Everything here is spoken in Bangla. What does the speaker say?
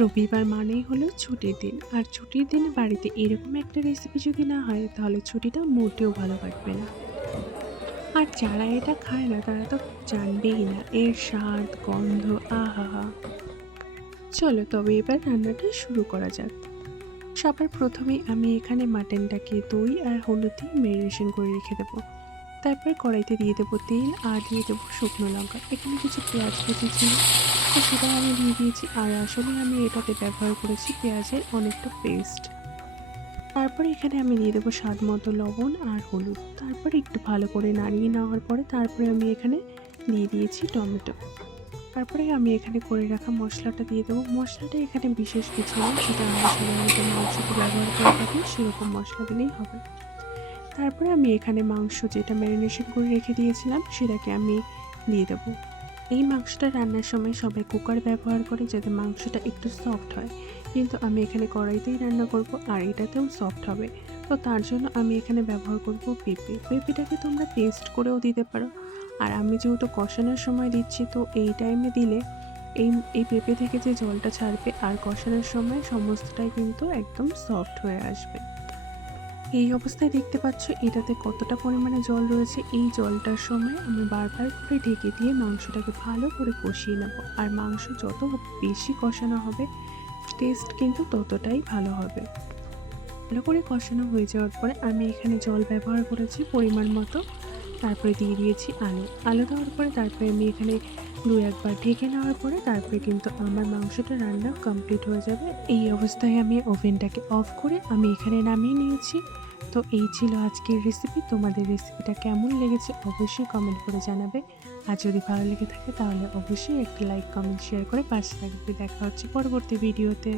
রবিবার মানেই হলো ছুটির দিন। আর ছুটির দিনে বাড়িতে এরকম একটা রেসিপি যদি না হয়, তাহলে ছুটিটা মোটেও ভালো কাটবে না। আর যারা এটা খায় না, তারা তো জানবেই না এর স্বাদ, গন্ধ, আহা চলো তবে এবার রান্নাটা শুরু করা যাক। সবার প্রথমেই আমি এখানে মাটনটাকে দই আর হলুদ দিয়ে ম্যারিনেশন করে রেখে দেবো। তারপর কড়াইতে দিয়ে দেবো তেল আর দিয়ে দেবো শুকনো লঙ্কা। এখানে কিছু পেঁয়াজ কুচি ছিল তো সেটা আমি দিয়ে দিয়েছি। আর আসলে আমি এটাতে ব্যবহার করেছি পেঁয়াজের অনেকটা পেস্ট তারপরে এখানে আমি দিয়ে দেবো স্বাদ মতো লবণ আর হলুদ। তারপরে একটু ভালো করে নাড়িয়ে নেওয়ার পরে তারপরে আমি এখানে দিয়ে দিয়েছি টমেটো। তারপরে আমি এখানে করে রাখা মশলাটা দিয়ে দেবো। মশলাটা এখানে বিশেষ কিছু নেই সেটা আমরা সাধারণত মাংসতে ব্যবহার করে থাকি, সেরকম মশলা দিলেই হবে। তারপরে আমি এখানে মাংস যেটা ম্যারিনেশন করে রেখে দিয়েছিলাম, সেটাকে আমি দিয়ে দেবো। এই মাংসটা রান্নার সময় সবাই কুকার ব্যবহার করে যাতে মাংসটা একটু সফট হয়। কিন্তু আমি এখানে কড়াইতেই রান্না করব আর এটাতেও সফট হবে। তো তার জন্য আমি এখানে ব্যবহার করব পেঁপে। পেঁপেটাকে তোমরা পেস্ট করেও দিতে পারো। আর আমি যেহেতু কষানোর সময় দিচ্ছি, তো এই টাইমে দিলে এই এই পেঁপে থেকে যে জলটা ছাড়বে আর কষানোর সময় সমস্তটাই কিন্তু একদম সফট হয়ে আসবে। এই অবস্থায় দেখতে পাচ্ছ এটাতে কতটা পরিমাণে জল রয়েছে। এই জলটার সময় আমি বারবার করে ঢেকে দিয়ে মাংসটাকে ভালো করে কষিয়ে নেব। আর মাংস যত বেশি কষানো হবে টেস্ট কিন্তু ততটাই ভালো হবে। ভালো করে কষানো হয়ে যাওয়ার পরে আমি এখানে জল ব্যবহার করেছি পরিমাণ মতো। তারপরে দিয়ে দিয়েছি আলু। আলু দেওয়ার পরে তারপরে আমি এখানে দু একবার ঢেকে নেওয়ার পরে তারপরে কিন্তু আমার মাংসটা রান্না কমপ্লিট হয়ে যাবে। এই অবস্থায় আমি ওভেনটাকে অফ করে আমি এখানে নামিয়ে নিয়েছি। তো এই ছিল আজকের রেসিপি তোমাদের রেসিপিটা কেমন লেগেছে অবশ্যই কমেন্ট করে জানাবে। আর যদি ভালো লেগে থাকে তাহলে অবশ্যই একটা লাইক কমেন্ট শেয়ার করে পাশে থাকবে। দেখা হচ্ছে পরবর্তী ভিডিওতে